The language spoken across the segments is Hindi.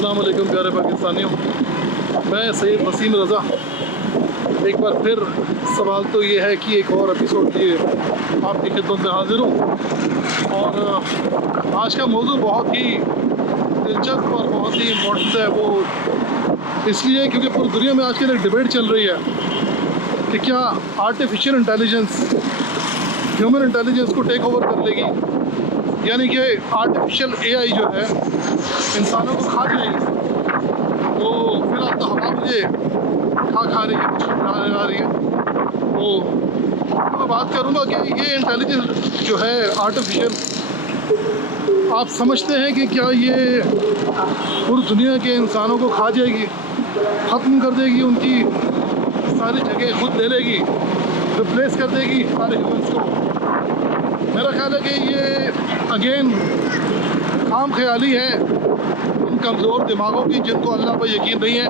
अस्सलाम वालेकुम प्यारे पाकिस्तानियों, मैं सैयद वसीम रज़ा। एक बार फिर सवाल तो ये है कि एक और एपिसोड लिए आपकी खिदमत में हाज़िर हूँ। और आज का मौजू बहुत ही दिलचस्प और बहुत ही इम्पोर्टेंट है। वो इसलिए क्योंकि पूरी दुनिया में आजकल एक डिबेट चल रही है कि क्या आर्टिफिशियल इंटेलिजेंस ह्यूमन इंटेलिजेंस को टेक ओवर कर लेगी, यानी कि आर्टिफिशियल एआई जो है इंसानों को खा जाएगी। तो फिलहाल तो हवा मुझे खा रही है, कुछ खा रही है। तो मैं बात करूँगा कि ये इंटेलिजेंस जो है आर्टिफिशियल, आप समझते हैं कि क्या ये पूरी दुनिया के इंसानों को खा जाएगी, ख़त्म कर देगी, उनकी सारी जगह खुद ले लेगी, रिप्लेस कर देगी सारे ह्यूमंस को? मेरा ख्याल है कि ये अगेन खाम ख्याली है उन कमज़ोर दिमागों की जिनको अल्लाह पर यकीन नहीं है,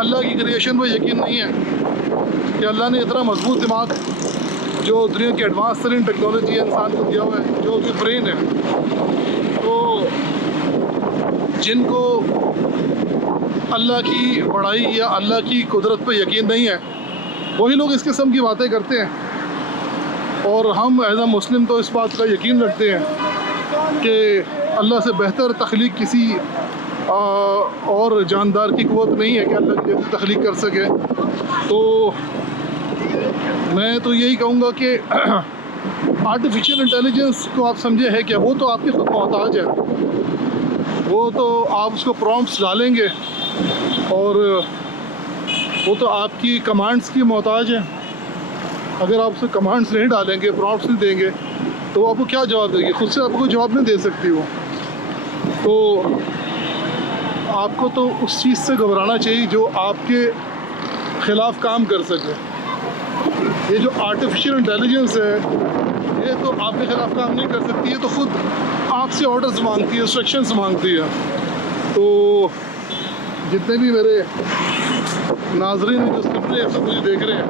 अल्लाह की क्रिएशन पर यकीन नहीं है कि अल्लाह ने इतना मजबूत दिमाग जो दुनिया की एडवांस तरीन टेक्नोलॉजी है इंसान को दिया हुआ है, जो कि ब्रेन है। तो जिनको अल्लाह की बड़ाई या अल्लाह की कुदरत पर यकीन नहीं है, वही लोग इस किस्म की बातें करते हैं। और हम एज अ मुस्लिम तो इस बात का यकीन रखते हैं कि अल्लाह से बेहतर तख्लीक किसी और जानदार की क़ुव्वत नहीं है कि अल्लाह की जैसी तख्लीक कर सके। तो मैं तो यही कहूँगा कि आर्टिफिशियल इंटेलिजेंस को आप समझे है क्या, वो तो आपके खुद मोहताज है। वो तो आप उसको प्रॉम्प्ट्स डालेंगे और वो तो आपकी कमांड्स की मोहताज है। अगर आप उसे कमांड्स नहीं डालेंगे, प्रॉम्प्ट्स नहीं देंगे, तो आपको क्या जवाब देगी? खुद से आपको जवाब नहीं दे सकती वो। तो आपको तो उस चीज़ से घबराना चाहिए जो आपके ख़िलाफ़ काम कर सके। ये जो आर्टिफिशियल इंटेलिजेंस है, ये तो आपके ख़िलाफ़ काम नहीं कर सकती, ये तो ख़ुद आपसे ऑर्डर्स मांगती है, इंस्ट्रक्शंस मांगती है। तो जितने भी मेरे नाज़रीन जो सुन रहे हैं, सब मुझे देख रहे हैं,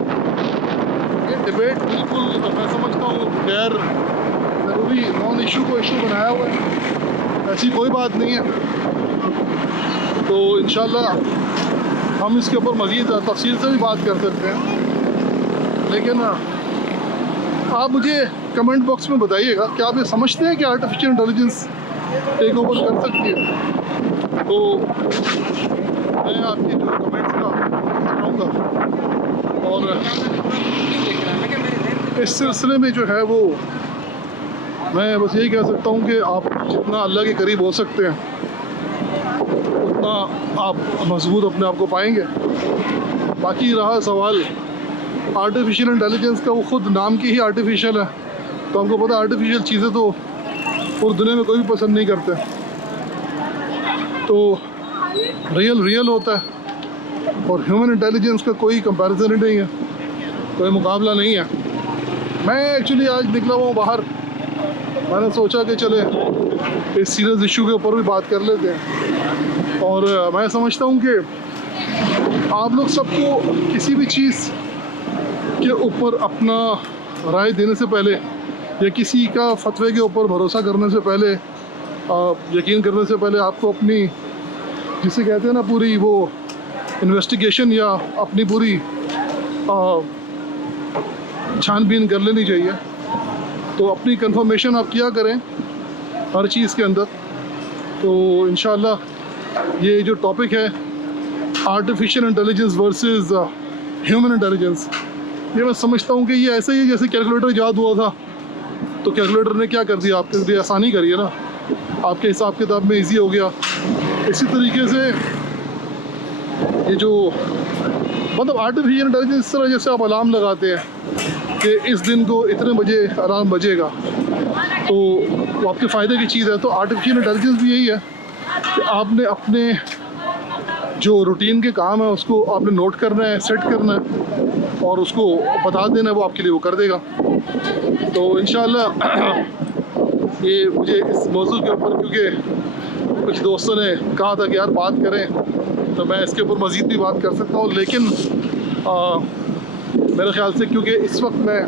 ये डिबेट बिल्कुल मैं समझता हूँ गैर ज़रूरी नॉन इशू को इशू बनाया हुआ है। ऐसी कोई बात नहीं है। तो इंशाल्लाह हम इसके ऊपर मज़ीद तफसील से भी बात कर सकते हैं। लेकिन आप मुझे कमेंट बॉक्स में बताइएगा कि आप ये समझते हैं कि आर्टिफिशियल इंटेलिजेंस टेक ओवर कर सकती है? तो मैं आपकी जो कमेंट्स का सुनाऊँगा। और इस सिलसिले में जो है वो मैं बस यही कह सकता हूँ कि आप जितना अल्लाह के करीब हो सकते हैं उतना आप मजबूत अपने आप को पाएंगे। बाकी रहा सवाल आर्टिफिशियल इंटेलिजेंस का, वो ख़ुद नाम की ही आर्टिफिशियल है। तो हमको पता है आर्टिफिशियल चीज़ें तो पूरी दुनिया में कोई भी पसंद नहीं करते। तो रियल होता है और ह्यूमन इंटेलिजेंस का कोई कंपैरिजन ही नहीं है, कोई मुकाबला नहीं है। मैं एक्चुअली आज निकला हुआ हूँ बाहर, मैंने सोचा कि चले इस सीरियस इशू के ऊपर भी बात कर लेते हैं। और मैं समझता हूँ कि आप लोग सबको किसी भी चीज़ के ऊपर अपना राय देने से पहले या किसी का फतवे के ऊपर भरोसा करने से पहले, यकीन करने से पहले, आपको अपनी, जिसे कहते हैं ना, पूरी वो इन्वेस्टिगेशन या अपनी पूरी छानबीन कर लेनी चाहिए। तो अपनी कंफर्मेशन आप किया करें हर चीज़ के अंदर। तो इंशाल्लाह ये जो टॉपिक है artificial intelligence versus human intelligence, ये मैं समझता हूँ कि ये ऐसे ही जैसे कैलकुलेटर ईजाद हुआ था, तो कैलकुलेटर ने क्या कर दिया, आपके लिए आसानी करी है ना, आपके हिसाब किताब में इजी हो गया। इसी तरीके से ये जो मतलब आर्टिफिशियल इंटेलिजेंस, इस तरह जैसे आप अलार्म लगाते हैं कि इस दिन को इतने बजे अलार्म बजेगा, तो वो आपके फ़ायदे की चीज़ है। तो आर्टिफिशियल इंटेलिजेंस भी यही है कि आपने अपने जो रूटीन के काम है उसको आपने नोट करना है, सेट करना है और उसको बता देना है, वो आपके लिए वो कर देगा। तो इंशाल्लाह ये मुझे इस मौजू के ऊपर, क्योंकि कुछ दोस्तों ने कहा था कि यार बात करें, तो मैं इसके ऊपर मज़ीद भी बात कर सकता हूँ। लेकिन मेरे ख़्याल से क्योंकि इस वक्त मैं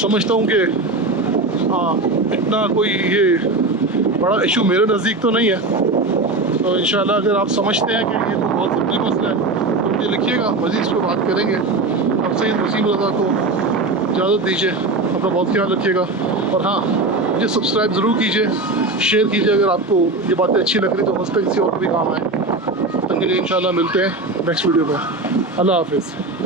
समझता हूँ कि इतना कोई ये बड़ा इशू मेरे नज़दीक तो नहीं है। तो इंशाल्लाह अगर आप समझते हैं कि ये तो बहुत ज़रूरी मसला है तो मुझे लिखिएगा, मज़ीद इस पर बात करेंगे। अब सैयद वसीम रज़ा को इजाज़त दीजिए, अपना बहुत ख्याल रखिएगा। और हाँ, मुझे सब्सक्राइब ज़रूर कीजिए, शेयर कीजिए अगर आपको ये बातें अच्छी लग रही तो हो सकता है किसी और को भी काम आए। तब तक के लिए इंशाल्लाह मिलते हैं नेक्स्ट वीडियो में। अल्लाह हाफ़िज़।